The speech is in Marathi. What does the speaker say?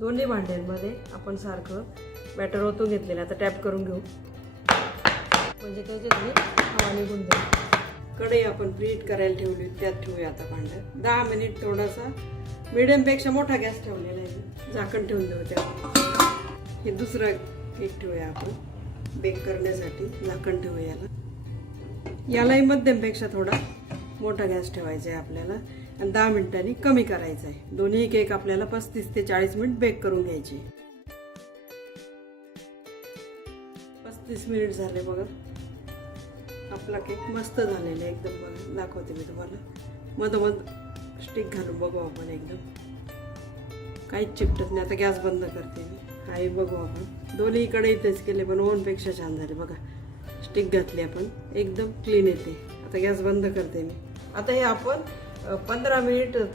दोन्ही भांड्यांमध्ये आपण सारखं बॅटर ओतून घेतलेलं. आता टॅप करून घेऊ म्हणजे त्याच्यातली हवा निघून जाईल. कढई आपण प्रीहीट करायला ठेवली, त्यात ठेवूया आता भांड्यात. 10 मिनिट थोडासा मिडियमपेक्षा मोठा गॅस ठेवलेला आहे, झाकण ठेवून देऊ त्यात. हे दुसरा केक ठेवूया आपण बेक करण्यासाठी, झाकण ठेवूया याला. यालाही मध्यमपेक्षा थोडा मोठा गॅस ठेवायचा आहे आपल्याला आणि 10 मिनिटांनी कमी करायचा आहे. दोन्ही केक आपल्याला 35 ते 40 मिनिट बेक करून घ्यायचे. 35 मिनिट झाले बघा. आपला केक मस्त झालेला आहे एकदम. बघा दाखवते मी तुम्हाला. मधोमध स्टिक घालून बघू आपण. एकदम काहीच चिकटत नाही. आता गॅस बंद करते मी. हाही बघू आपण. दोन्हीकडे इथेच केले पण ओव्हनपेक्षा छान झाले बघा. स्टिक घातली आपण, एकदम क्लीन येते. आता गॅस बंद करते मी. आता हे आपण 15 मिनिट